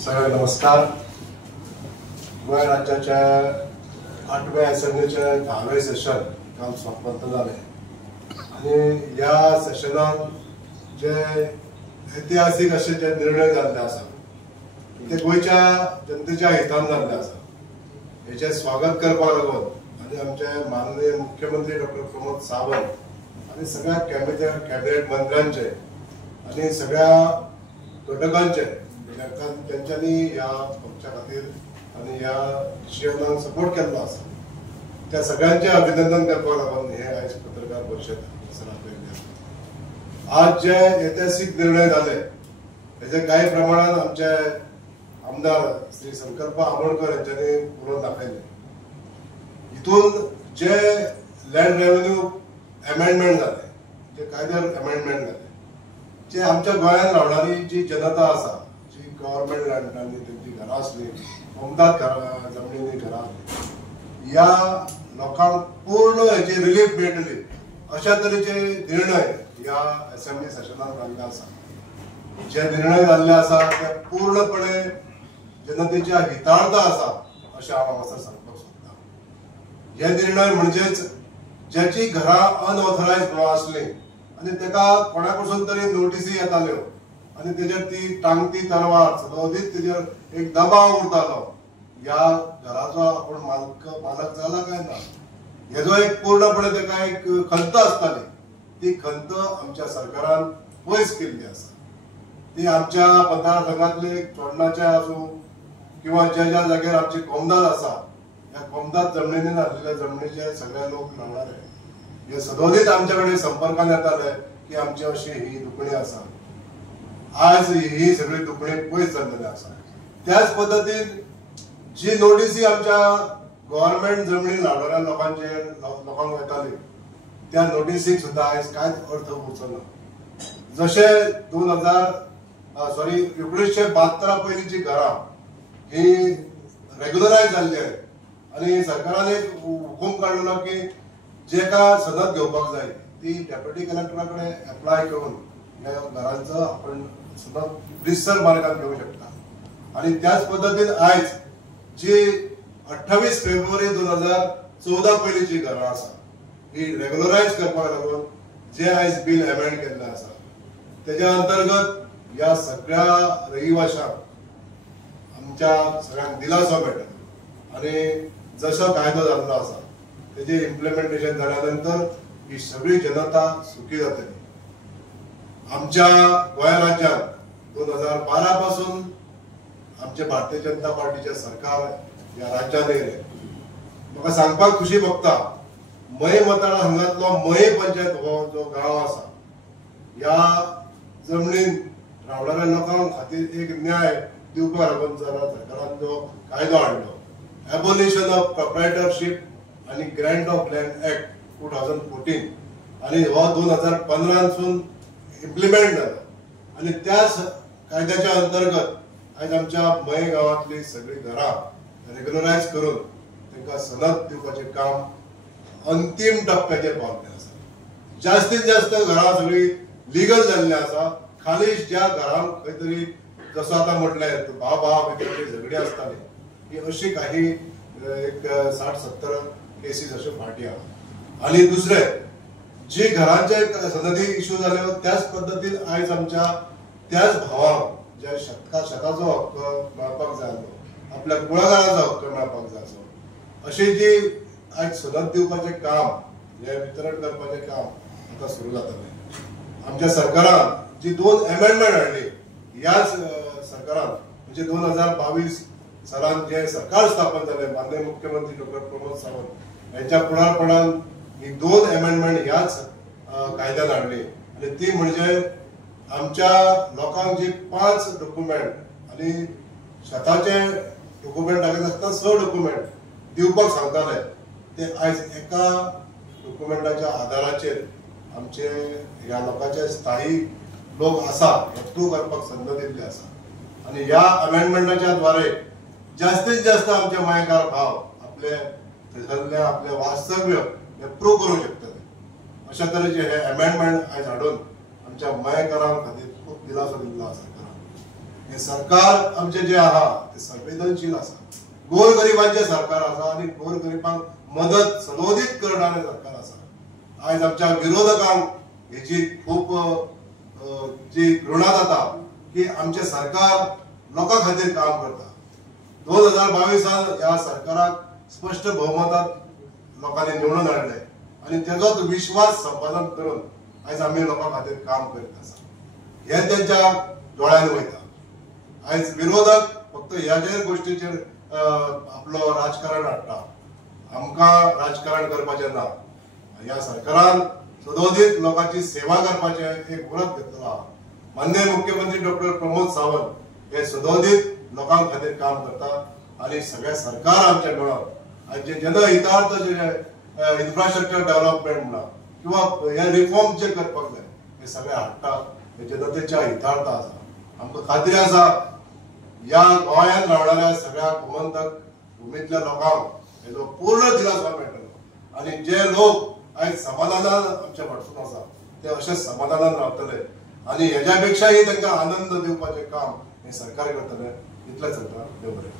सगळ्यांना नमस्कार. गोंय राज्याच्या 8व्या असेंब्लीचे 10वें सेशन काल संपन्न जालें आनी ह्या सेशनात जे ऐतिहासीक असे जे निर्णय जाल्ले आसा ते गोंयच्या जनतेच्या हितान जाल्ले आसा. हेचे स्वागत करपाक लागून आनी आमचे माननीय मुख्यमंत्री डॉक्टर प्रमोद सावंत आनी सगळ्या कॅबिनेट मंत्र्यांचे आनी सगळ्या घटकांचे त्यांच्यानी ह्या पक्षा खातीर आनी ह्या विशयाक सपोर्ट केल्लो आसा त्या सगळ्यांचे अभिनंदन करपाक लागून हे आयज पत्रकार परिशद आज जे ऐतिहासीक निर्णय जाले हेजे काही प्रमाणात आमचे आमदार श्री संकल्प आमोणकर यांच्यानी पुरोवन दाखयले. हितून जे लँड रेव्हेन्यू अमेंडमेंट जाले, जे कायद्यार अमेंडमेंट जाले, जे आमच्या गोंयांत रावणारी जी जनता आसा, जी गव्हर्नमेंट लँडांनी त्यांची घरां आसली, भोमदाद जमनींनी घरां आसली, ह्या लोकांक पूर्ण हेची रिलीफ मेळटली अशा तरेचे निर्णय ह्या असेंब्ली सेशनात जाल्ले आसा. जे निर्णय जाल्ले आसा ते पूर्णपणे जनतेच्या हितार्थ आसा अशें हांव हांगासर सांगपाक सोदतां. हे निर्णय म्हणजेच ज्याची घरां अनऑथरायज आसली आनी ताका कोणा कडसून तरी नोटीसी येताल्यो आनी तेजेर ती टांगती तलवार सदोदीत तेजेर एक दबाव उरतालो, ह्या घराचो आपूण मालक जाला काय ना हेजो एक पूर्णपणे ताका एक खंत आसताली. ती खंत आमच्या सरकारान पयस केल्ली आसा. ती आमच्या मतदारसंघातले चोडणाचे आसूं किंवा ज्या ज्या जाग्यार आमची कोमदाद आसा ह्या कोमदाद जमनींनी आसलेल्या जमनीचे सगळे लोक रावणारे हे सदोदीत आमच्या कडेन संपर्कान येताले की आमची अशी ही दुखणी आसा. आज ही सगळी दुखणी पयस जाल्लेली आसा. त्याच पद्दतीन जी नोटीसी आमच्या गव्हर्नमेंट जमनी लावणाऱ्या लोकांक येताली त्या नोटीसीक सुद्दां आयज कांयच अर्थ उरचो ना. जशे 1972 पयलींची घरां ही रेग्युलरायज जाल्ली आनी सरकारान एक हुकूम काडलेलो की जेका सनद घेवपाक जाय ती डेप्युटी कलेक्टरा कडेन एप्लाय करून ह्या घरांचो आपण सनद रितसर मार्गान घेवंक शकता. आनी त्याच पद्दतीन आयज जी 28 फेब्रुवारी 2014 पयलींची घरां आसा ही रेग्युलरायज करपाक लागून जे आयज बील अमेंड केल्लें आसा तेज्या अंतर्गत ह्या सगळ्या रहिवाशांक आमच्या सगळ्यांक दिलासो मेळटा आनी जसो कायदो जाल्लो आसा तेजे इम्प्लिमेंटेशन जाल्या नंतर ही सगळी जनता सुखी जातली. आमच्या गोंय राज्यांत 2012 पासून आमचे भारतीय जनता पार्टीचे सरकार ह्या राज्यांत येयले. म्हाका सांगपाक खुशी भोगता मय मतदार हांगातलो मय पंचायत हो जो गांव आसा ह्या जमनीन रावणाऱ्या लोकांक खातीर एक न्याय दिवपाक लागून सरकारान जो कायदो हाडलो एबोलिशन ऑफ प्रोप्रायटरशीप आनी ग्रँट ऑफ लँड एक्ट 2014 आनी हो 2015 इम्प्लिमेंट जाला. आनी त्याच कायद्याच्या अंतर्गत आयज आमच्या मय गांवांतली सगळी घरां रेग्युलरायज करून तांकां सनद दिवपाचें काम अंतिम टप्प्याचेर पावल्लें आसा. जास्तीत जास्त घरां सगळी लिगल जाल्ली आसा. खाली ज्या घरांक खंय तरी जसो आतां म्हटलें भाव भितरली झगडी आसताली ही अशी काही एक 60-70 केसीस अश्यो फाटी आहा. आनी दुसरे जी घरांचे सनदी इश्यू जाल्यो त्याच पद्दतीन आयज आमच्या त्याच भावांक ज्या शेताचो हक्क मेळपाक जाय आसलो, आपल्या कुळागराचो हक्क मेळपाक जाय आसलो, अशी जी आयज सनद दिवपाचें काम हे वितरण करपाचें काम आतां सुरू जातलें. आमच्या सरकारान जी 2 अमेंडमेंट हाडली ह्याच सरकारान म्हणजे 2022 सालांत जे सरकार स्थापन जालें माननीय मुख्यमंत्री डॉक्टर प्रमोद सावंत यांच्या फुडारपणान ही 2 अमेंडमेंट ह्याच कायद्यान हाडली. आनी ती म्हणजे आमच्या लोकांक जी 5 डॉक्युमेंट आनी शेताचे डॉक्युमेंट लागत आसता 6 डॉक्युमेंट दिवपाक सांगताले ते आयज एका डॉक्युमेंटाच्या आधाराचेर आमचे ह्या लोकांचे स्थायी लोक आसा हे प्रूव करपाक संद दिल्ली आसा. आनी ह्या अमेंडमेंटाच्या द्वारे जास्तीत जास्त आमचे मयेकार भाव आपले थंयसरले आपले वास्तव्य हे प्रूव करूंक शकतले. अशा तरेचे हे अमेंडमेंट आयज हाडून आमच्या मयेकारांक खातीर खूब दिलासो दिल्लो आसा. हे सरकार आमचे जे आहा ते संवेदनशील आसा, गोरगरिबांचे सरकार आसा आणि गोरगरिबांक मदत सनोदीत करणारे सरकार आसा। आज आमच्या विरोधकांक हेची खूप जी घृणा जाता की आमचे सरकार लोकां खातीर काम करता। 2022 ह्या सरकाराक स्पष्ट बहुमतात लोकांनी निवडून हाडले आणि तेजोच विश्वास संपादन करून आज आम्ही लोकां खातीर काम करीत आसा, हे त्यांच्या दोळ्यान वयता। आज विरोधक फक्त ह्याच गोष्टीचेर आपलो राजकारण हाडटा, आमकां राजकारण करपाचें ना। ह्या सरकारान सदोदीत लोकांची सेवा करपाचें एक व्रत घेतलेलो आहा। माननीय मुख्यमंत्री डॉक्टर प्रमोद सावंत हे सदोदीत लोकां खातीर काम करता आणि सगळे सरकार आमच्या मेळोन आज जे जनहितार्थ जे इन्फ्रास्ट्रक्चर डेव्हलपमेंट म्हणा किंवा हे रिफॉर्म जे करपाक जाय हे सगळे हाडटा, हे जनतेच्या हितार्थ आसा। आमकां खात्री आसा ह्या गोंयांत रावणाऱ्या सगळ्या गोमंतक भुमीतल्या लोकांक हेजो पूर्ण दिलासो मेळटलो आणि जे लोक आज समाधानान आमच्या फाटसून आसा ते अशेंच समाधानान रावतले आणि हेच्या पेक्षाही तांकां आनंद दिवपाचें काम हे सरकार करतले। इतलेंच सांगता, देव बरें।